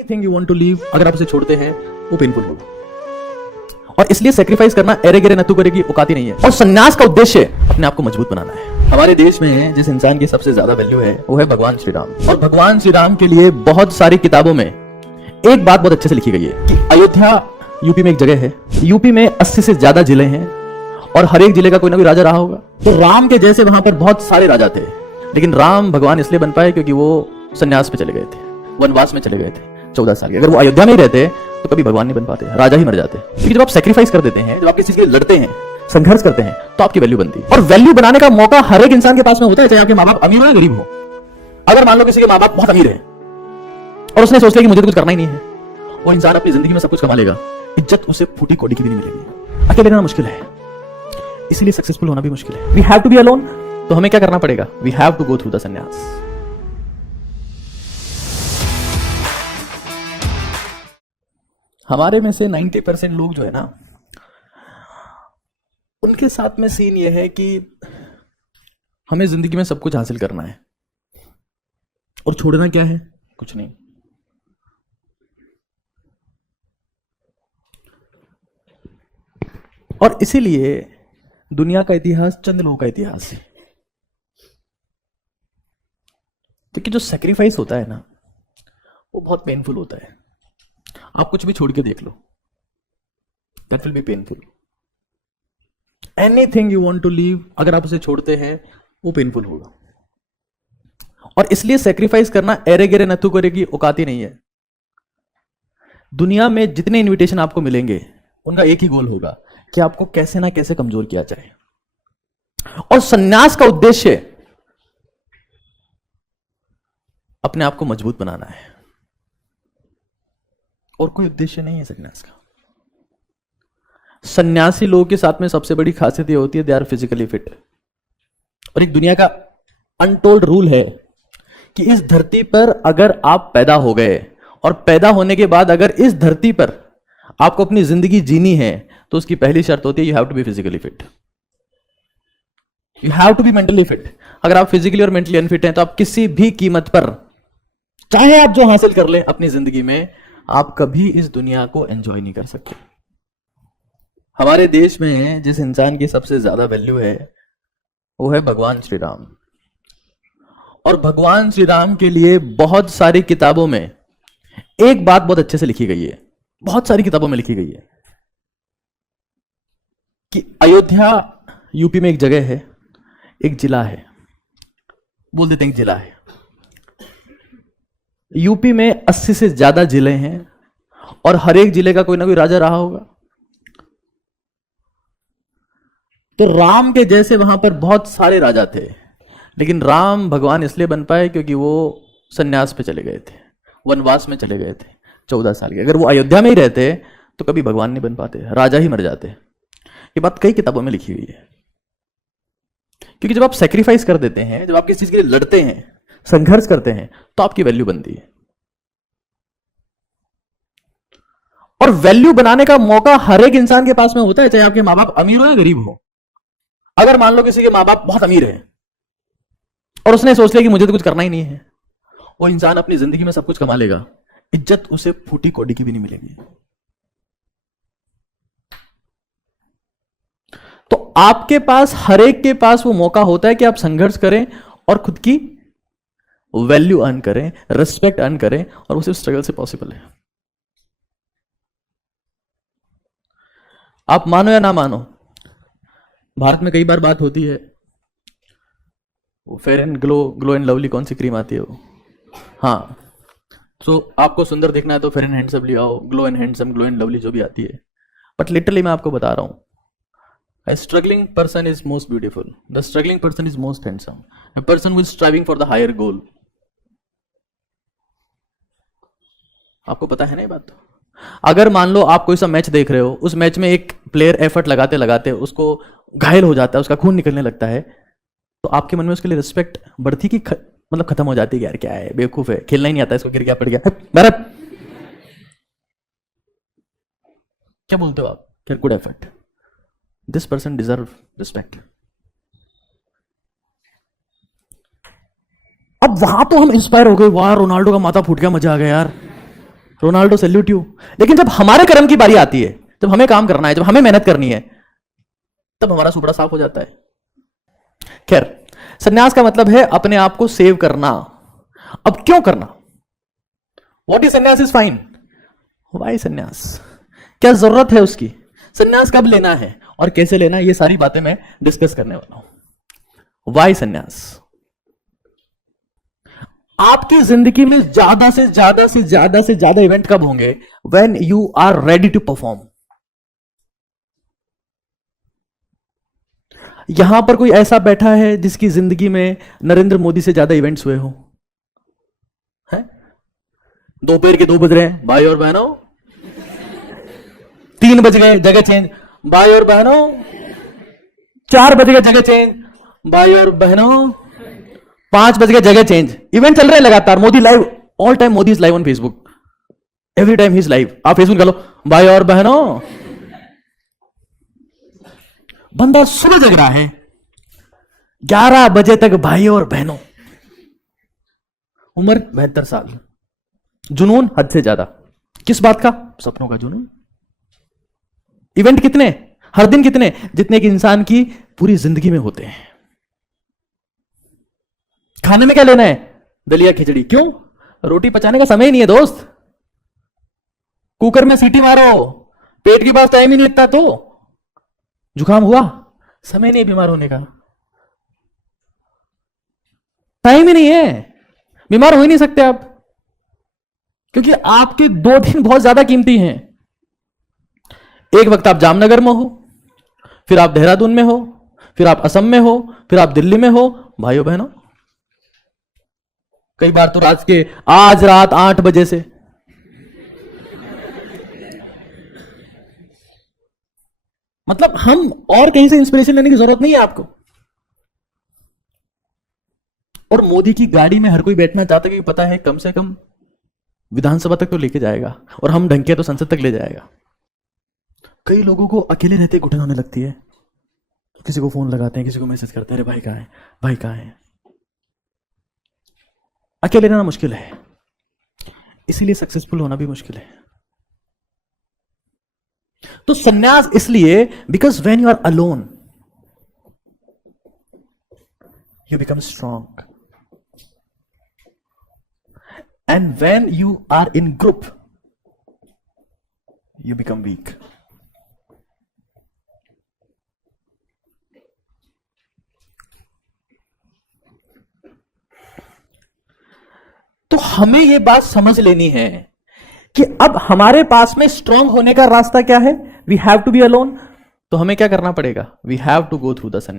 Anything you want to leave, अगर आप उसे छोड़ते हैं वो पेनफुल होगा। और इसलिए सेक्रीफाइस करना एरे गिरे नतु करेगी औकाती नहीं है। और संन्यास का उद्देश्य अपने आप को मजबूत बनाना है। हमारे देश में जिस इंसान की सबसे ज्यादा वैल्यू है वो है भगवान श्री राम। और भगवान श्री राम के लिए बहुत सारी किताबों में एक बात बहुत अच्छे से लिखी गई है कि अयोध्या यूपी में एक जगह है, यूपी में 80 से ज्यादा जिले हैं और हर एक जिले का कोई ना कोई राजा रहा होगा। तो राम के जैसे वहां पर बहुत सारे राजा थे, लेकिन राम भगवान इसलिए बन पाए क्योंकि वो संन्यास पे चले गए थे, वनवास में चले गए थे 14 साल के। अगर वो अयोध्या में ही रहते तो कभी भगवान नहीं बन पाते, राजा ही मर जाते। क्योंकि जब आप सेक्रीफाइस कर देते हैं, जब आप किसी चीज के लिए लड़ते हैं, संघर्ष करते हैं, तो आपकी वैल्यू बनती है। और वैल्यू बनाने का मौका हर एक इंसान के पास में होता है, चाहे आपके माँ बाप अमीर हो या गरीब हो। अगर मान लो किसी के माँ बाप बहुत अमीर है और उसने सोच लिया कि मुझे तो कुछ करना ही नहीं है, वो इंसान अपनी जिंदगी में सब कुछ कमा लेगा, इज्जत उसे फूटी कोडी की भी नहीं मिलेगी। अकेले रहना मुश्किल है, इसलिए सक्सेसफुल होना भी मुश्किल है। We have to be alone. तो हमें क्या करना पड़ेगा? We have to go through the sannyas. हमारे में से 90% लोग जो है ना, उनके साथ में सीन ये है कि हमें जिंदगी में सब कुछ हासिल करना है और छोड़ना क्या है? कुछ नहीं। और इसीलिए दुनिया का इतिहास चंद लोगों का इतिहास है। क्योंकि जो सेक्रीफाइस होता है ना, वो बहुत पेनफुल होता है। आप कुछ भी छोड़ के देख लो, that will be painful. Anything you want to leave, अगर आप उसे छोड़ते हैं वो पेनफुल होगा। और इसलिए सेक्रीफाइस करना एरे गिरे नथु करेगी औकाती नहीं है। दुनिया में जितने इनविटेशन आपको मिलेंगे, उनका एक ही गोल होगा कि आपको कैसे ना कैसे कमजोर किया जाए। और संन्यास का उद्देश्य अपने आप को मजबूत बनाना है, और कोई उद्देश्य नहीं है संन्यास का। सन्यासी लोगों के साथ में सबसे बड़ी खासियत यह होती है, दे आर फिजिकली फिट। और एक दुनिया का अनटोल्ड रूल है कि इस धरती पर अगर आप पैदा हो गए और पैदा होने के बाद अगर इस धरती पर आपको अपनी जिंदगी जीनी है, तो उसकी पहली शर्त होती है you have to be physically fit, you have to be mentally fit. अगर आप फिजिकली और मेंटली अनफिट हैं तो आप किसी भी कीमत पर, चाहे आप जो हासिल कर लें अपनी जिंदगी में, आप कभी इस दुनिया को एंजॉय नहीं कर सकते। हमारे देश में जिस इंसान की सबसे ज्यादा वैल्यू है वो है भगवान श्री राम। और भगवान श्री राम के लिए बहुत सारी किताबों में एक बात बहुत अच्छे से लिखी गई है, बहुत सारी किताबों में लिखी गई है कि अयोध्या यूपी में एक जगह है, एक जिला है, बोल देते हैं एक जिला है। यूपी में 80 से ज्यादा जिले हैं और हर एक जिले का कोई ना कोई राजा रहा होगा। तो राम के जैसे वहां पर बहुत सारे राजा थे, लेकिन राम भगवान इसलिए बन पाए क्योंकि वो संन्यास पे चले गए थे, वनवास में चले गए थे 14 साल के। अगर वो अयोध्या में ही रहते तो कभी भगवान नहीं बन पाते, राजा ही मर जाते। ये बात कई किताबों में लिखी हुई है। क्योंकि जब आप सेक्रीफाइस कर देते हैं, जब आप किसी चीज के लिए लड़ते हैं, संघर्ष करते हैं, तो आपकी वैल्यू बनती है। और वैल्यू बनाने का मौका हर एक इंसान के पास में होता है, चाहे आपके माँ बाप अमीर हो या गरीब हो। अगर मान लो किसी के माँ बाप बहुत अमीर है और उसने सोच लिया कि मुझे तो कुछ करना ही नहीं है, वो इंसान अपनी जिंदगी में सब कुछ कमा लेगा, इज्जत उसे फूटी कोडी की भी नहीं मिलेगी। तो आपके पास, हर एक के पास वो मौका होता है कि आप संघर्ष करें और खुद की वैल्यू अर्न करें, रिस्पेक्ट अर्न करें, और वो सिर्फ स्ट्रगल से पॉसिबल है। आप मानो या ना मानो, भारत में कई बार बात होती है वो fair and glow and lovely, कौन सी क्रीम आती है वो, हाँ। तो आपको सुंदर दिखना है तो फेयर एंड हैंडसम ले आओ, glow and handsome, glow and lovely जो भी आती है। बट लिटरली मैं आपको बता रहा हूं, a struggling person is most beautiful, the struggling person is most handsome, a person who is striving for the higher goal। आपको पता है ना ये बात? अगर मान लो आप कोई सा मैच देख रहे हो, उस मैच में एक प्लेयर एफर्ट लगाते लगाते उसको घायल हो जाता है, उसका खून निकलने लगता है, तो आपके मन में उसके लिए रिस्पेक्ट बढ़ती कि मतलब खत्म हो जाती है? यार क्या है, बेवकूफ है, खेलना ही नहीं आता, इसको गिर गया, पड़ गया, भरत क्या बोलते हो आप? Good effort, this person deserve respect. अब वहां तो हम इंस्पायर हो गए, वाह रोनाल्डो का माथा फूट गया, मजा आ गया यार, रोनाल्डो सैल्यूट यू। लेकिन जब हमारे कर्म की बारी आती है, जब हमें काम करना है, जब हमें मेहनत करनी है, तब हमारा सुपड़ा साफ हो जाता है। खैर, सन्यास का मतलब है अपने आप को सेव करना। अब क्यों करना? वॉट इज सन्यास इज फाइन, वाई सन्यास, क्या जरूरत है उसकी, सन्यास कब लेना है और कैसे लेना है, ये सारी बातें मैं डिस्कस करने वाला हूं। वाई सन्यास? आपकी जिंदगी में ज्यादा से ज्यादा से ज्यादा से ज्यादा इवेंट कब होंगे? When you are ready to perform. यहां पर कोई ऐसा बैठा है जिसकी जिंदगी में नरेंद्र मोदी से ज्यादा इवेंट्स हुए हो? है? दोपहर के 2 बज रहे हैं भाई और बहनों, 3 बज गए जगह चेंज भाई और बहनों, 4 बज गए जगह चेंज भाई और बहनों, 5 बज गए जगह चेंज। इवेंट चल रहे हैं लगातार। Modi live, all time Modi is live on Facebook, every time he is live. आप फेसबुक कर लो, भाई और बहनों। बंदा सुबह जग रहा है 11 बजे तक भाई और बहनों, उम्र 72 साल, जुनून हद से ज्यादा। किस बात का? सपनों का जुनून। इवेंट कितने? हर दिन कितने? जितने कि इंसान की पूरी जिंदगी में होते हैं। खाने में क्या लेना है? दलिया खिचड़ी। क्यों? रोटी पचाने का समय ही नहीं है दोस्त। कुकर में सीटी मारो, पेट के पास टाइम ही नहीं लगता। तो जुकाम हुआ, समय नहीं बीमार होने का, टाइम ही नहीं है, बीमार हो ही नहीं सकते आप, क्योंकि आपके 2 दिन बहुत ज्यादा कीमती हैं। एक वक्त आप जामनगर में हो, फिर आप देहरादून में हो, फिर आप असम में हो, फिर आप दिल्ली में हो। भाइयों बहनों, कई बार तो आज रात 8 बजे से मतलब हम और कहीं से इंस्पिरेशन लेने की जरूरत नहीं है आपको। और मोदी की गाड़ी में हर कोई बैठना चाहता है, कि पता है कम से कम विधानसभा तक तो लेके जाएगा, और हम ढंग के तो संसद तक ले जाएगा। कई लोगों को अकेले रहते घुटन होने लगती है, किसी को फोन लगाते हैं, किसी को मैसेज करते हैं, अरे भाई कहां है, भाई कहां है। अकेले रहना मुश्किल है, इसीलिए सक्सेसफुल होना भी मुश्किल है। तो सन्यास इसलिए, because when you are alone you become strong, and when you are in group you become weak. तो हमें यह बात समझ लेनी है कि अब हमारे पास में स्ट्रांग होने का रास्ता क्या है? We have to be alone. तो हमें क्या करना पड़ेगा? We have to go through the सन्यास।